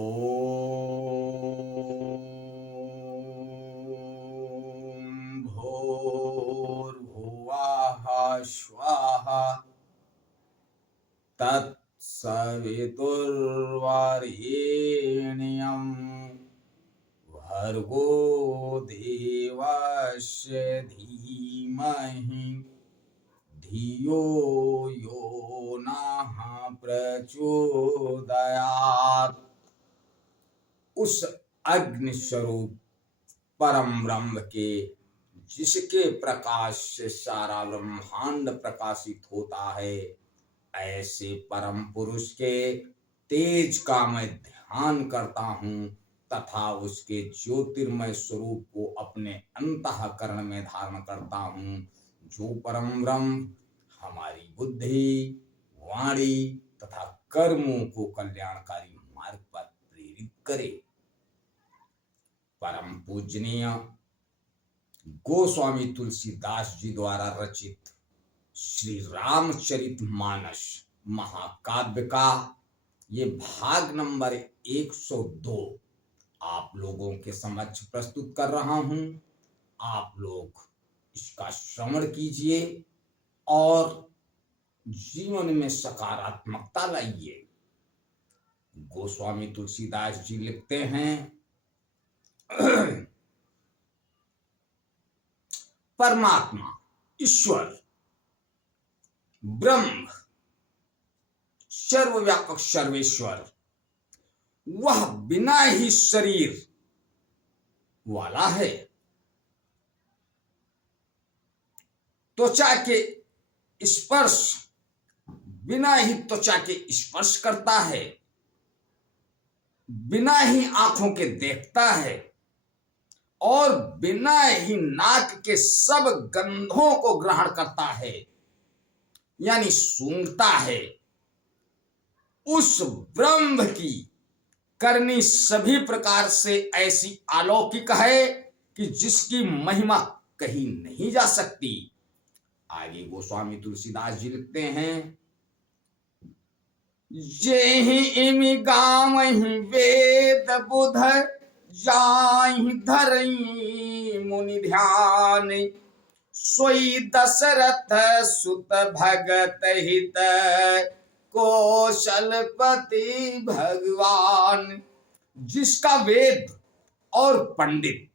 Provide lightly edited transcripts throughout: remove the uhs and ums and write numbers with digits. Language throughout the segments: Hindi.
ॐ भूर्भुवः स्वः तत्सवितुर्वरेण्यं भर्गो देवस्य धीमहि धियो यो नः प्रचोदयात्। उस अग्नि स्वरूप परम ब्रह्म के, जिसके प्रकाश से सारा ब्रह्मांड प्रकाशित होता है, ऐसे परम पुरुष के तेज का मैं ध्यान करता हूँ तथा उसके ज्योतिर्मय स्वरूप को अपने अंतःकरण में धारण करता हूँ। जो परम ब्रह्म हमारी बुद्धि, वाणी तथा कर्मों को कल्याणकारी मार्ग पर प्रेरित करे। परम पूजनीय गोस्वामी तुलसीदास जी द्वारा रचित श्री रामचरितमानस महाकाव्य का ये भाग नंबर 102 आप लोगों के समक्ष प्रस्तुत कर रहा हूं। आप लोग इसका श्रवण कीजिए और जीवन में सकारात्मकता लाइए। गोस्वामी तुलसीदास जी लिखते हैं, परमात्मा ईश्वर ब्रह्म सर्वव्यापक सर्वेश्वर वह बिना ही शरीर वाला है। त्वचा के स्पर्श बिना ही त्वचा के स्पर्श करता है, बिना ही आंखों के देखता है और बिना ही नाक के सब गंधों को ग्रहण करता है, यानी सूंघता है। उस ब्रह्म की करनी सभी प्रकार से ऐसी अलौकिक है कि जिसकी महिमा कही नहीं जा सकती। आगे गोस्वामी तुलसीदास जी लिखते हैं, जेहि इमि गावहि वेद बुध जाहि धरई मुनि ध्यान सोई दशरथ सुत भगत हित कौशलपति भगवान। जिसका वेद और पंडित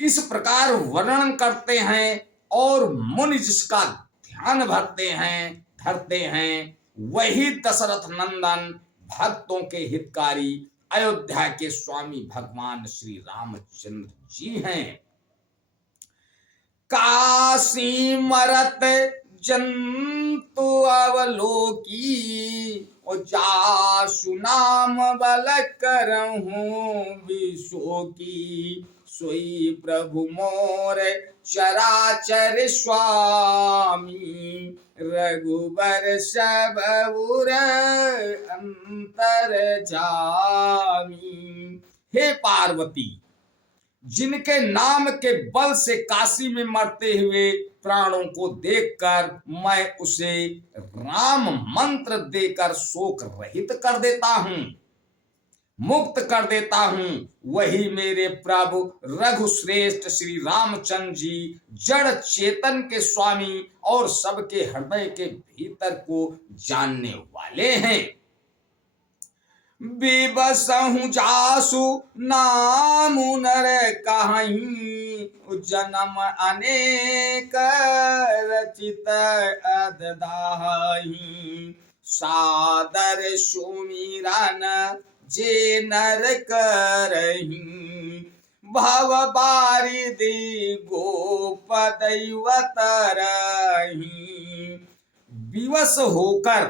इस प्रकार वर्णन करते हैं और मुनि जिसका ध्यान धरते हैं, वही दशरथ नंदन भक्तों के हितकारी अयोध्या के स्वामी भगवान श्री रामचंद्र जी हैं। काशी मरत जंतु अवलोकी और जासु नाम बल करहूं विशोकी सोई प्रभु मोर चराचर स्वामी रघुबर सबउर अंतर जामी। हे पार्वती, जिनके नाम के बल से काशी में मरते हुए प्राणों को देखकर मैं उसे राम मंत्र देकर शोक रहित कर देता हूं, मुक्त कर देता हूं, वही मेरे प्रभु रघुश्रेष्ठ श्री रामचंद्र जी जड़ चेतन के स्वामी और सबके हृदय के भीतर को जानने वाले हैं। बिबसहु जासु नामु नर कहीं जन्म अनेक रचित अददाही सादर सुमिरन जे नर करही भव बारिदि गोप दैवत रही। विवश होकर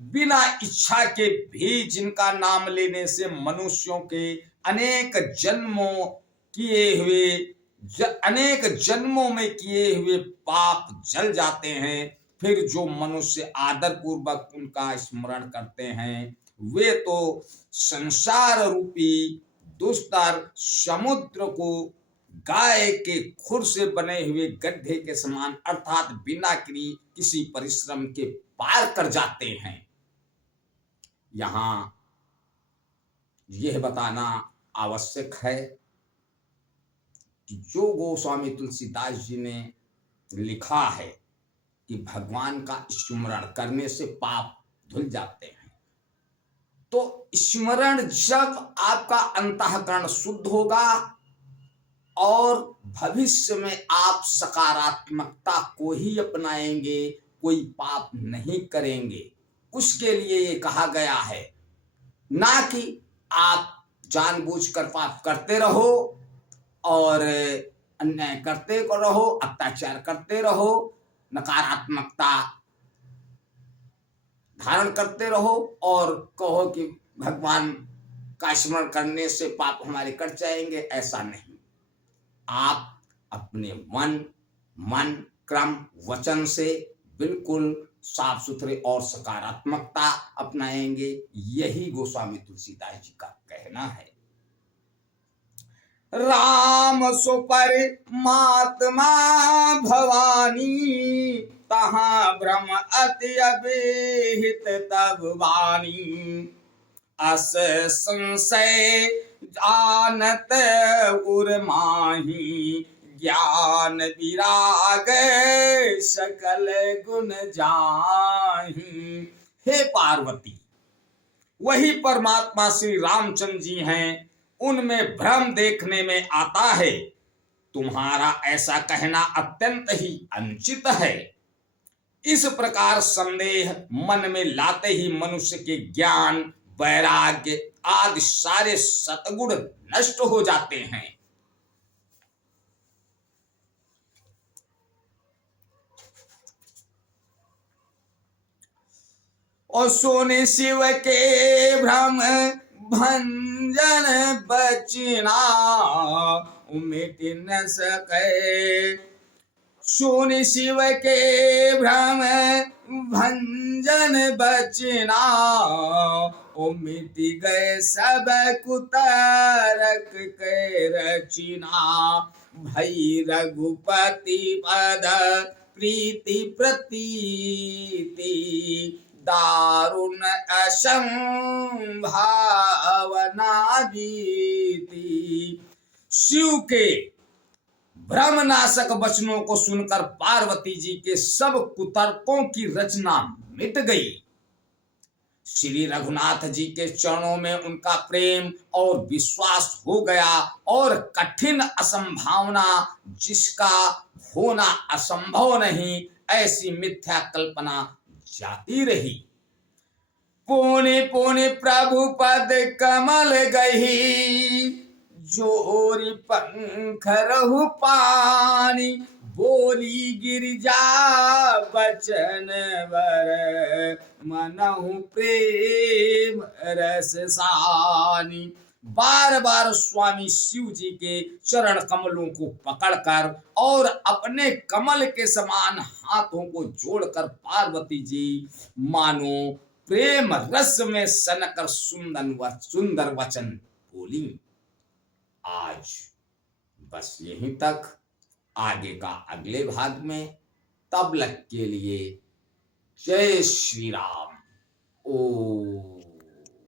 बिना इच्छा के भी जिनका नाम लेने से मनुष्यों के अनेक जन्मों में किए हुए पाप जल जाते हैं, फिर जो मनुष्य आदर पूर्वक उनका स्मरण करते हैं वे तो संसार रूपी दुस्तर समुद्र को गाय के खुर से बने हुए गड्ढे के समान अर्थात बिना किसी परिश्रम के पार कर जाते हैं। यहाँ यह बताना आवश्यक है कि जो गोस्वामी तुलसीदास जी ने लिखा है कि भगवान का स्मरण करने से पाप धुल जाते हैं, तो स्मरण जब आपका अंतःकरण शुद्ध होगा और भविष्य में आप सकारात्मकता को ही अपनाएंगे, कोई पाप नहीं करेंगे। उसके लिए ये कहा गया है, ना कि आप जानबूझकर पाप करते रहो और अन्याय करते रहो, अत्याचार करते रहो, नकारात्मकता धारण करते रहो और कहो कि भगवान का स्मरण करने से पाप हमारे कट जाएंगे। ऐसा नहीं। आप अपने मन क्रम वचन से बिल्कुल साफ सुथरे और सकारात्मकता अपनाएंगे। यही गोस्वामी तुलसीदास जी का कहना है। राम सुपरमात्मा भवानी, तहाँ ब्रह्म अति अभिहित तब वाणी। अस संशय जानत उर्माही, ज्ञान विराग सकल गुण जाही। हे पार्वती, वही परमात्मा श्री रामचंद्र जी हैं, उनमें भ्रम देखने में आता है। तुम्हारा ऐसा कहना अत्यंत ही अनुचित है। इस प्रकार संदेह मन में लाते ही मनुष्य के ज्ञान, वैराग्य आदि सारे सतगुण नष्ट हो जाते हैं। और सोने शिव के भ्रम भंजन बचना, मिट न सके। सोने शिव के भ्रम भंजन बचना, मिट गए सब कुतारक के रचना। भई रघुपति पद प्रीति प्रतीति, दारुण असंभावना बीती। शिव के भ्रमनाशक वचनों को सुनकर पार्वती जी के सब कुतर्कों की रचना मिट गई। श्री रघुनाथ जी के चरणों में उनका प्रेम और विश्वास हो गया और कठिन असंभावना, जिसका होना असंभव नहीं, ऐसी मिथ्या कल्पना जाती रही। पुनि पुनि प्रभु पद कमल गही, जोरी पंख रहु पानी। बोली गिरिजा बचन वर, मनहु प्रेम रस सानी। बार बार स्वामी शिव जी के चरण कमलों को पकड़कर और अपने कमल के समान हाथों को जोड़कर पार्वती जी मानो प्रेम रस में सनकर सुंदर वचन बोली। आज बस यहीं तक। आगे का अगले भाग में। तब तक के लिए जय श्री राम। ओ